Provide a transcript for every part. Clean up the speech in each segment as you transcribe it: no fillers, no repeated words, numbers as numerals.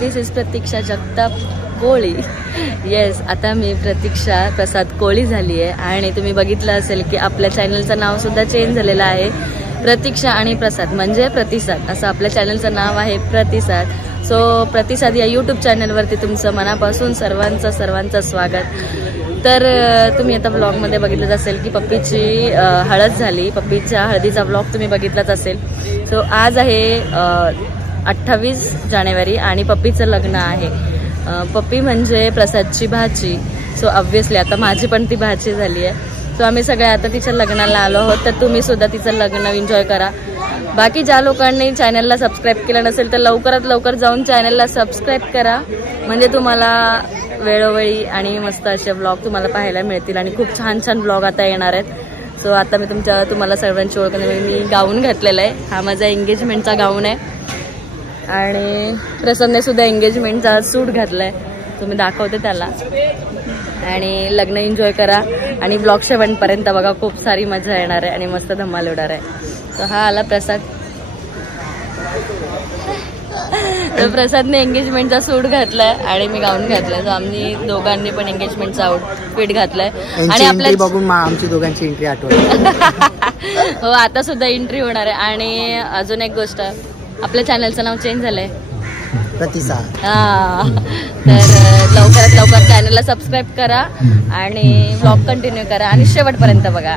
This is Pratiksha Jagtap Koli. Yes, आता मी प्रतीक्षा प्रसाद कोळी झाली आहे आणि तुम्ही बघितलं असेल की आपल्या चॅनलचं नाव सुद्धा चेंज झालेलं आहे. प्रतीक्षा आणि प्रसाद म्हणजे प्रतिसाद असं आपल्या चॅनलचं नाव आहे, प्रतिसाद. सो प्रतिसाद या यूट्यूब चॅनलवरती तुमचं मनापासून सर्वांचं स्वागत. तर तुम्ही आता व्लॉगमध्ये बघितलंच असेल की पप्पीची हळद झाली. पप्पीच्या हळदीचा व्लॉग तुम्ही बघितलाच असेल. सो आज आहे 28 जानेवारी आणि पप्पीचं लग्न आहे. पप्पी म्हणजे प्रसादची भाची. सो ऑब्व्हियसली आता माझी पण ती भाची झाली आहे. सो आम्ही सगळे आता तिच्या लग्नाला आलो आहोत. तर तुम्ही सुद्धा तिचं लग्न एन्जॉय करा. बाकी ज्या लोकांनी चॅनलला सबस्क्राईब केलं नसेल तर लवकरात लवकर जाऊन चॅनलला सबस्क्राईब करा, म्हणजे तुम्हाला वेळोवेळी आणि मस्त असे व्लॉग तुम्हाला पाहायला मिळतील आणि खूप छान छान व्लॉग आता येणार आहेत. सो आता मी तुम्हाला सर्वांची ओळख मी गाऊन घातलेला आहे. हा माझा एंगेजमेंटचा गाऊन आहे आणि प्रसन्नने सुद्धा एंगेजमेंटचा सूट घातलाय. तुम्ही दाखवते त्याला. आणि लग्न एन्जॉय करा आणि ब्लॉग शेवटपर्यंत बघा, खूप सारी मजा येणार आहे आणि मस्त धमाल उडणार आहे. तर हा आला प्रसाद. तर प्रसादने एंगेजमेंटचा सूट घातलाय आणि मी गाऊन घातलाय. सो आम्ही दोघांनी पण एंगेजमेंटचा आउटफिट घातलाय आणि आपल्या बघून आमची दोघांची एंट्री आठवली. हो, आता सुद्धा एंट्री होणार आहे. आणि अजून एक गोष्ट, आपल्या चॅनलचं नाव चेंज झालंय, प्रतिसाद. तर लवकरात लवकर चॅनलला सबस्क्राईब करा आणि व्लॉग कंटिन्यू करा आणि शेवटपर्यंत बघा.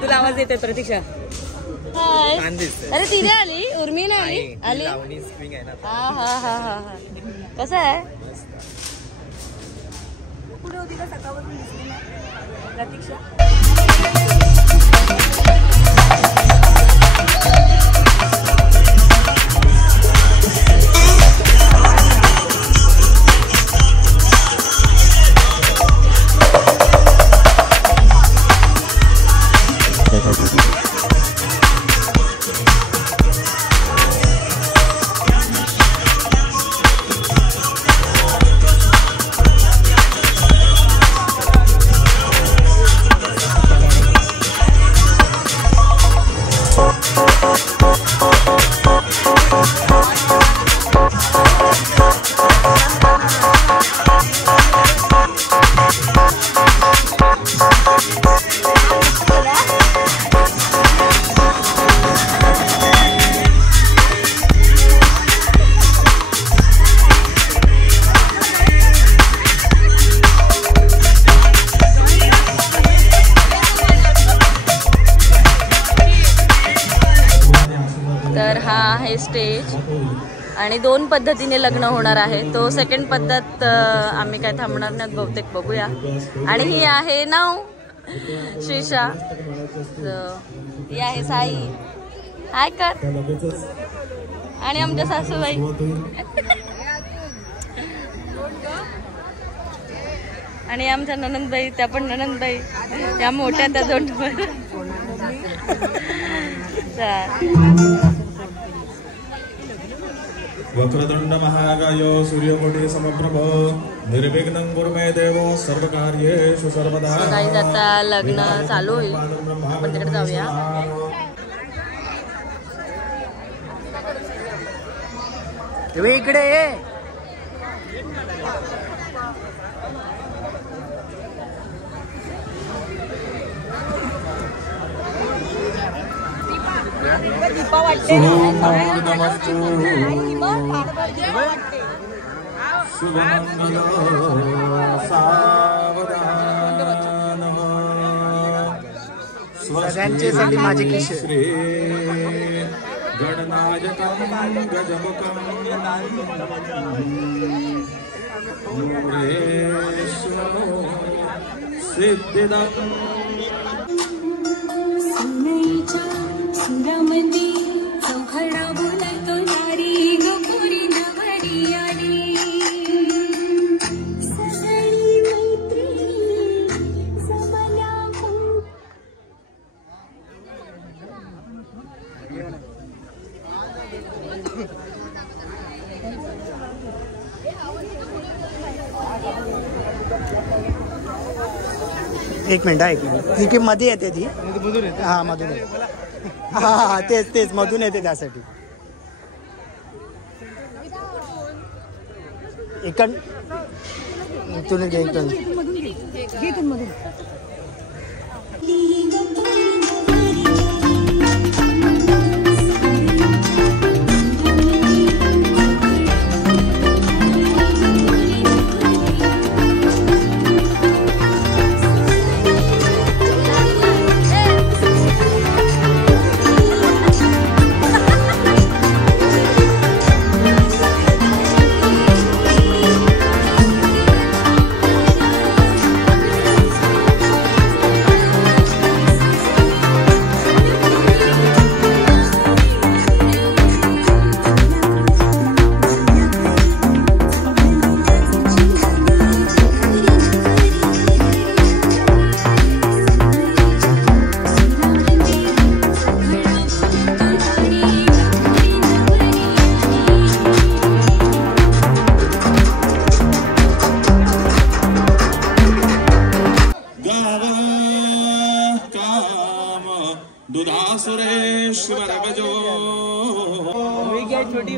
तुला आवाज येतोय प्रतीक्षा? अरे तिने आली, उर्मी नाही आली. हा हा हा हा हा. कसं आहे? पुढे होती का सकाळपासून दिसली नाही प्रतीक्षा? स्टेज आणि 2 पद्धतीने लग्न होणार आहे. तो सेकंड पद्धत आम्ही काय थांबणार नाही बहुतेक, बघूया. आणि ही आहे नाव श्रीषा, ही आहे साई, हाय कर, आणि आमच्या सासूबाई आणि आमच्या ननंदबाई, त्या पण ननंदबाई, त्या मोठ्या त्या जोडवर. वक्रतुंड महाकायो सूर्यकोटी समप्रभ निर्विघ्नं कुरु मे देवो सर्वकार्येषु सर्वदा. गाईज आता लग्न चालू होईल, आपण तिकडे जाऊया. इकडे ये. सगळ्यांच्यासाठी माझे किशोर. गणनायकं गजमुखं सिद्धिदं सुरमंदी चौघडा बोलतो नारी गोपुरी नवरी आली सगळी मैत्री समला. एक मिनिट, एक मिनिट. ती मध्ये येते ती. हा मधून येते. हा तेच तेच मधून येते त्यासाठी. इथून घे, इथून दुधासुरेश्वर गजो छोटी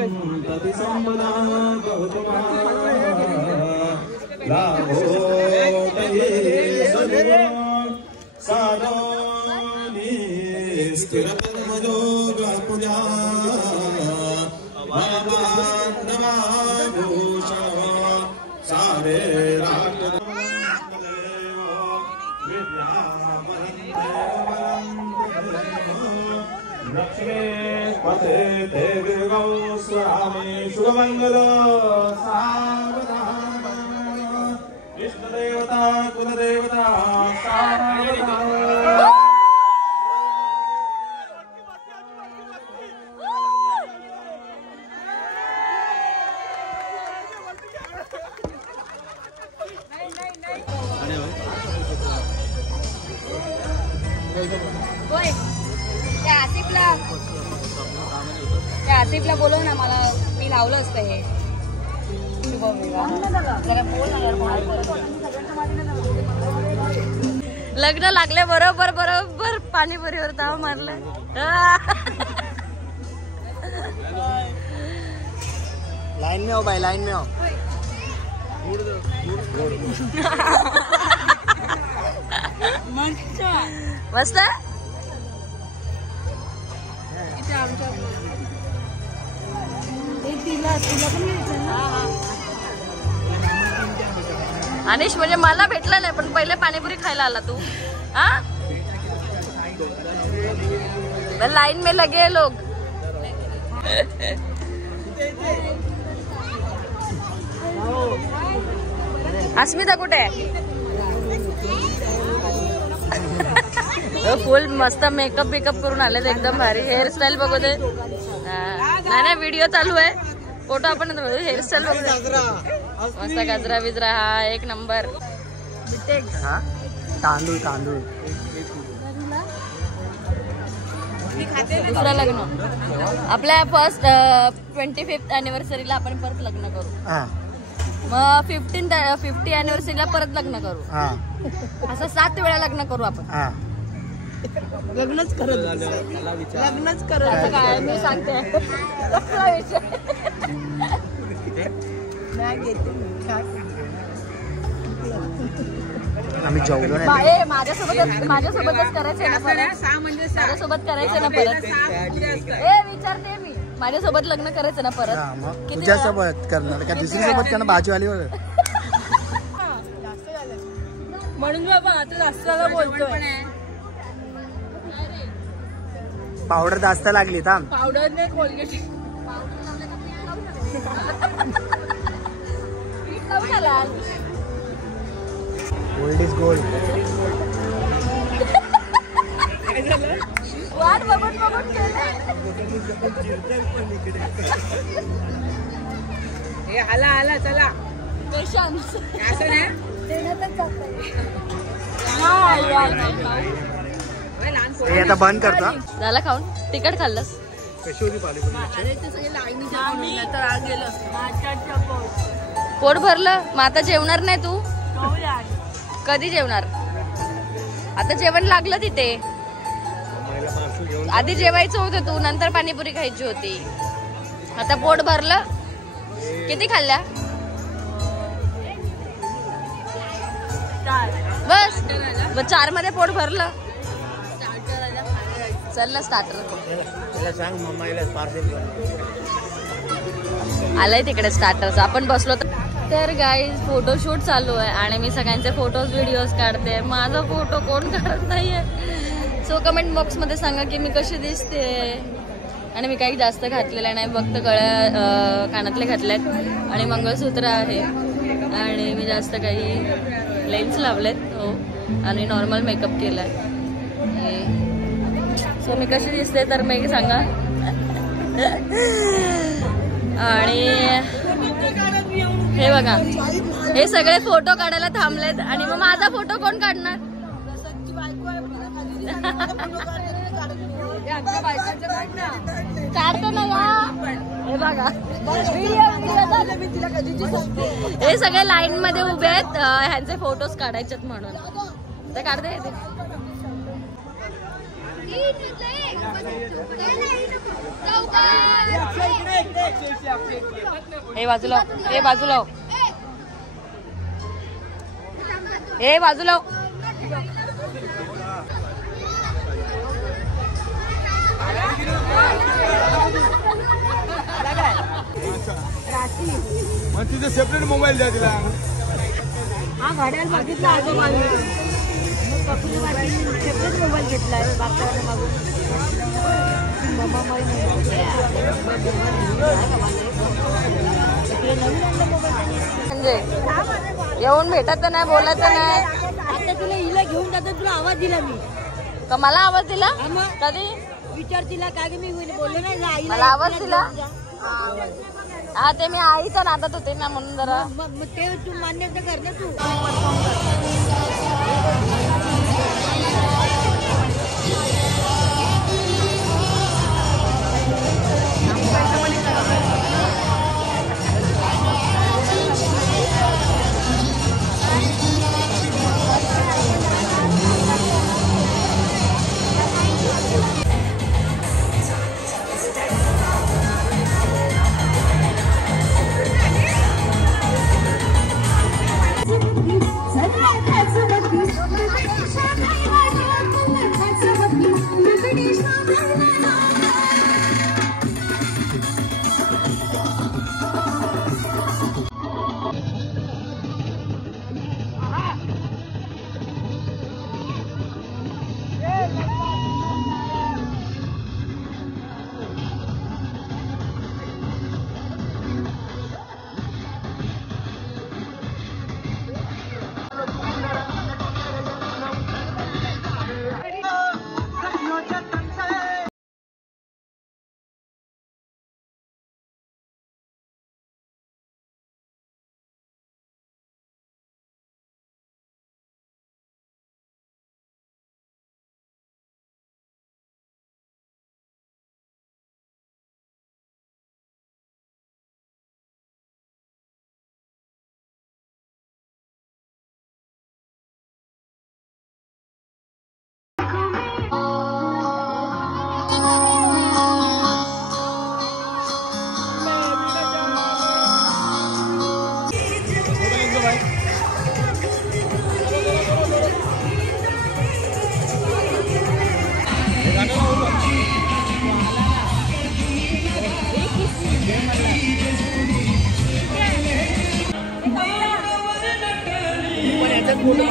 स्थिर पूजा भूषण सारे लक्ष्मीपते देवी गौ स्वामी शुभमंगल सावधान. इष्टदेवता कुलदेवता सावधान. त्या आसिफला बोलव ना, मला मी लावलं असतं हे लग्न लागले बरोबर बरोबर पाणीपुरीवर ताव मारलं. लाइन में हो भाई, लाइन में हो. मस्त. अनिश म्हणजे मला भेटला नाही, पण पहिले पाणीपुरी खायला आला तू. हाँ लाइन में लगे लोग. अस्मिता कुठे आहे? फुल मस्त मेकअप बिकअप करून आलेत एकदम भारी. हेअरस्टाईल बघू दे. नाही व्हिडिओ चालू आहे. फोटो आपण हेअरस्टाईल बघू दे. मस्त गजरा बिजरा. हा एक नंबर. तांदूळ तांदूळ. दुसरं लग्न आपल्या फर्स्ट 25th अॅनिव्हर्सरीला आपण परत लग्न करू. मग 50th अॅनिव्हर्सरीला परत लग्न करू. असं 7 वेळा लग्न करू आपण. लग्नच करत असं काय मी सांगते. आम्ही जेवलो नाही. माझ्यासोबतच करायचंय ना परत. माझ्यासोबत करायचंय ना परत. विचारते मी. माझ्यासोबत लग्न करायचं ना परत. तुझ्यासोबत करणार का दुसरी सोबत करणार? बाजूवालीवर. म्हणून बाबा आता जास्त बोलतोय. पावडर जास्त लागली. थांब. पावडर नाही कोलगेट. Gold is gold. वाट बघून आला चला. आता बंद करतो. झाला खाऊन. तिखट खाल्लंस? पोट भरलं. मग आता जेवणार नाही तू? कधी जेवणार? आता जेवण लागलं तिथे. आधी जेवायचं होतं तू, नंतर पाणीपुरी खायची होती. आता पोट भरलं. किती खाल्ल्या? बस 4 मध्ये पोट भरलं. चल ना स्टार्टर. आलंय तिकडे स्टार्टरचं. आपण बसलो तर गाईज फोटोशूट चालू आहे आणि मी सगळ्यांचे फोटोज व्हिडिओज काढते. माझा फोटो कोण काढत नाहीये. सो कमेंट बॉक्स मध्ये सांगा की मी कशी दिसते. आणि मी काही जास्त घातलेलं नाही. फक्त गळ्या कानातले घातलेत आणि मंगळसूत्र आहे. आणि मी जास्त काही लेन्स लावलेत. हो. आणि नॉर्मल मेकअप केलाय. सो मी कशी दिसते तर मी सांगा. आणि हे बघा, हे सगळे फोटो काढायला थांबलेत. आणि मग माझा फोटो कोण काढणार? काढतो ना या. हे बघा हे सगळे लाईन मध्ये उभे आहेत ह्यांचे फोटोज काढायचेत म्हणून. ते काढते. हे बाजूला. हे बाजूला. हे बाजूला. मग तिथे सेपरेट मोबाईल द्या तिला. हा घड्याळ बघितला सेपरेट मोबाईल घेतलाय. म्हणजे येऊन भेटायचं नाही, बोलायचं नाही. आता तुला हिला घेऊन जातो. तुला आवाज दिला मी. का मला आवाज दिला? कधी विचार तिला काय की मी बोललो नाही. मला आवाज दिला? हा ते मी आईचा नादात होते ना म्हणून जरा. मग ते तू मान्य तर कर ना तू. सगळ्यात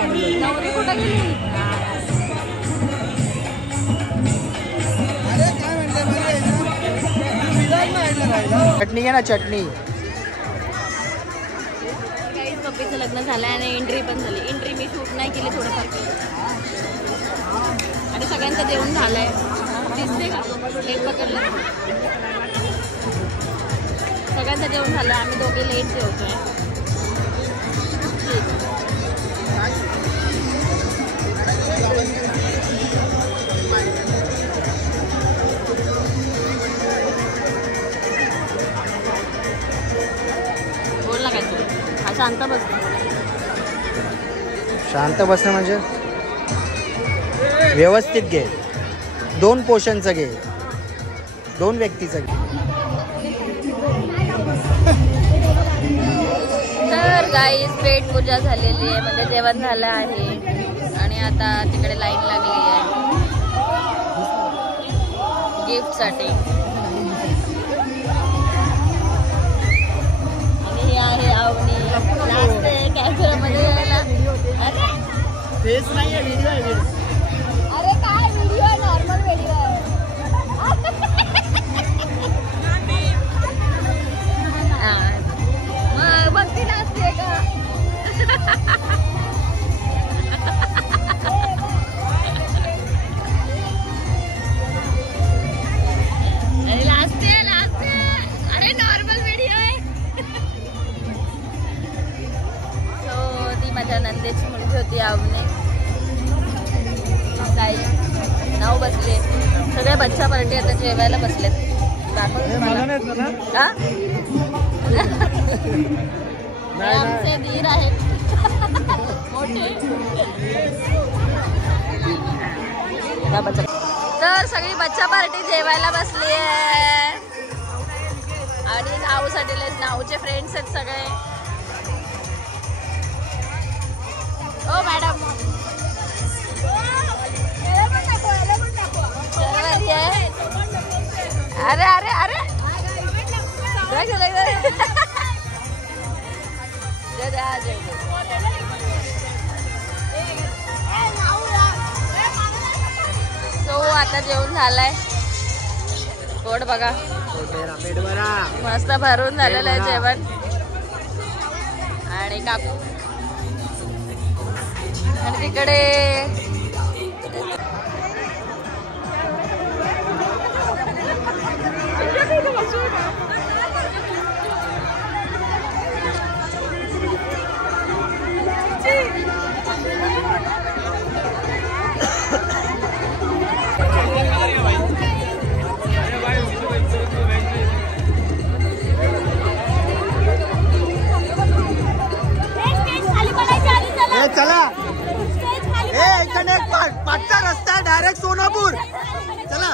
नवरी कुठं गेली? चटणी घे ना चटणी. काही पप्पीचं लग्न झालं आणि एंट्री पण झाली. एंट्री मी शूट नाही केली थोडंफार आणि सगळ्यांचं जेवण झालंय. दिसते का लेट पकडलं? सगळ्यांचं जेवण झालं. आम्ही दोघे लेट जेवतोय. बोल ना काय तू? हा शांत बसतो. शांत बसणं म्हणजे व्यवस्थित घे. 2 पोर्शनचं घे. 2 व्यक्तीचं घे. तर गाईस पेट पूजा झालेली आहे म्हणजे जेवण झालं आहे आणि आता तिकडे लाईन लागली आहे गिफ्टसाठी. आणि हे आहे अवनी. लास्ट कॅमेरामध्ये यायला. फेस नाही आहे, व्हिडिओ आहे. अरे काय व्हिडिओ आहे? नॉर्मल व्हिडिओ आहे. मग ती नाचते का? अरे लाजते. अरे नॉर्मल व्हिडिओ आहे. सो ती माझ्या नंदेची मुलगी होती आवने. काही नाव बसले. सगळे बच्चा पार्टी आता जेवायला बसलेत. का आमचे धीर आहेत मोठे. तर सगळी बच्चा पार्टी जेवायला बसली आहे आणि नाऊसाठी नाऊचे फ्रेंड्स आहेत सगळे. ओ मॅडम अरे अरे अरे सो आता जेवण झालंय. पोट बघा मस्त भरून झालेलं आहे जेवण. आणि काकू आणि तिकडे चला पाठचा रस्ता डायरेक्ट सोनापूर. चला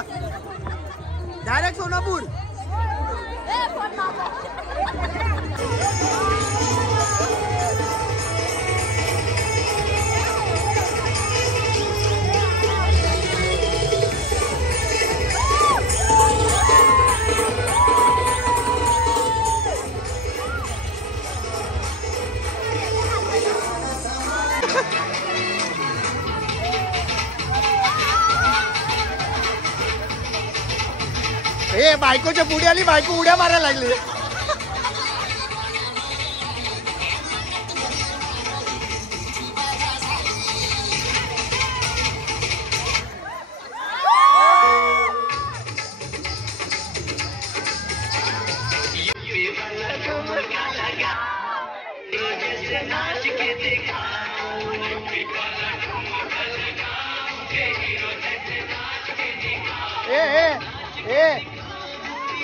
डायरेक्ट सोनापूर. ए बायकोच्या पुढे आली. बायको उड्या मारायला लागली.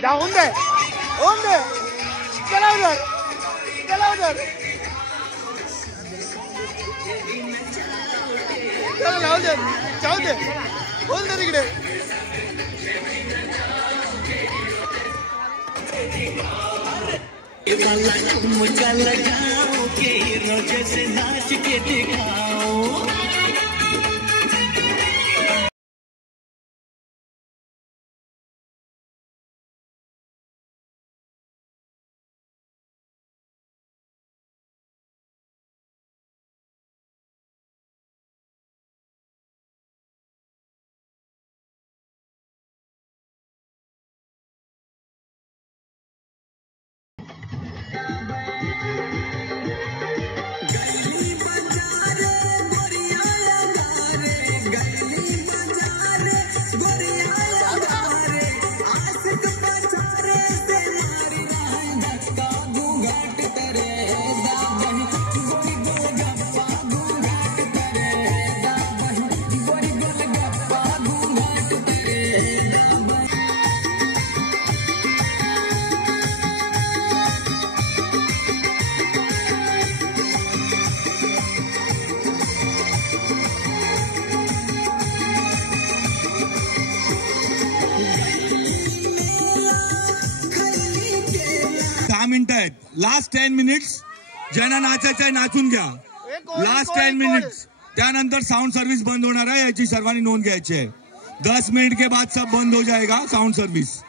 जाऊन दे होऊन दे. चला उधर चला उधर चला जाऊ दे जाऊ दे होऊन दे तिकडे. मुझे लगाओ के रोजे से नाच के दिखाओ. लास्ट 10 मिनिट्स ज्यांना नाचायचं आहे नाचून घ्या. Last 10 minutes. त्यानंतर साउंड सर्व्हिस बंद होणार है, याची सर्वांनी नोंद घ्यायची है. 10 मिनट के बाद सब बंद हो जाएगा साउंड सर्व्हिस.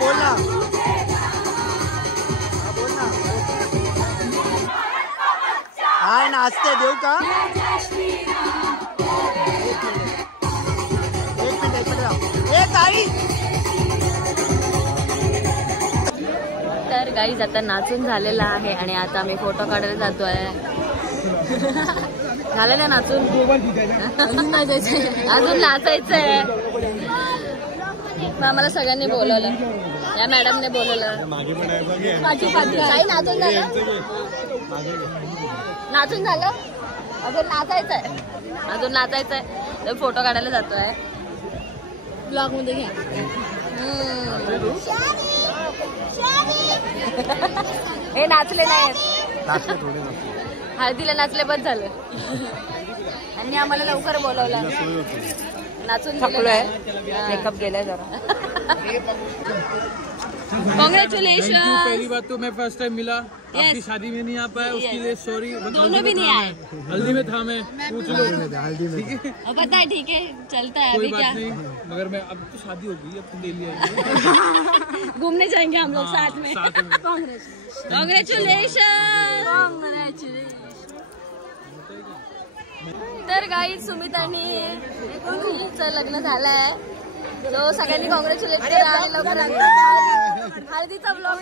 बोल ना. हाय नाचते देऊ का? एक मिनिट ताई. तर गाईज आता नाचून झालेला आहे आणि आता आम्ही फोटो काढायला जातोय. झालं ना नाचून? अजून नाचायचंय. आम्हाला सगळ्यांनी बोलवलं, या मॅडमने बोलवलं. काही नाचून झालं? नाचून झालं? अजून नाचायचंय, अजून नाचायचंय. तर फोटो काढायला जातोय. ब्लॉग मध्ये घ्या. हे नाचले नाही, हळदीला नाचले बस झालं. आणि आम्हाला लवकर बोलवलं, नाचून थकलोय, मेकअप गेलाय जरा. कांग्रेचुलेशन. पहली बात तो मैं फर्स्ट टाइम मिला, आपकी शादी में नहीं आ पाया, उसके लिए सॉरी. दोनों भी नहीं आए. हल्दी में था मैं, पूछ लो. पता है, ठीक है, चलता है. कोई अभी बात क्या नहीं, मगर मैं अब तो शादी हो गई, अब तो ले लिया. घूमने जाएंगे हम लोग साथ में. कांग्रेचुलेशन. तर गाईज सुमित आणि मुलीचं लग्न झालंय. तो सगळ्यांनी कॉंग्रॅच्युलेट करा आणि लवकर हळदीचा ब्लॉग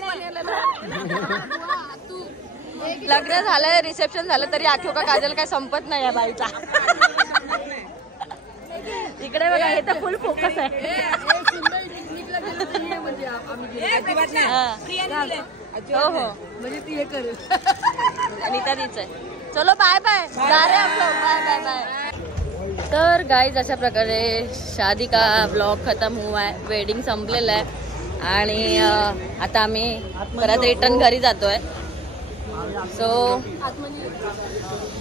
लग्न झालं, रिसेप्शन झालं तरी आखिव का काजल काय संपत नाही या बाईचा. इकडे बघा, हे तर फुल फोकस आहे. हो हो, म्हणजे ती हे करेल. अनिता तीच आहे. चलो bye bye. Bye bye bye. तर गाईज अशा प्रकारे शादी का ब्लॉग खतम हुआ है. वेडिंग संपलेलं आहे आणि आता आम्ही परत रिटर्न घरी जातोय. सो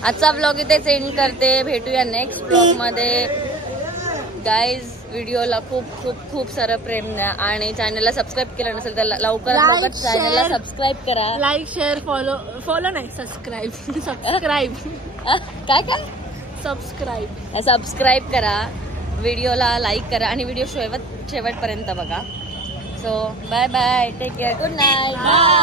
आजचा ब्लॉग इथेच एंड करते. भेटूया नेक्स्ट ब्लॉग मध्ये. गाईज व्हिडिओला खूप खूप खूप सारं प्रेम द्या आणि चॅनलला सबस्क्राईब केलं नसेल तर लवकरात लवकर चॅनलला सबस्क्राईब करा. लाईक शेअर फॉलो नाही, सबस्क्राईब. काय काय सबस्क्राईब करा, व्हिडिओला लाईक करा आणि व्हिडिओ शेवटपर्यंत बघा. So bye bye, take care, good night.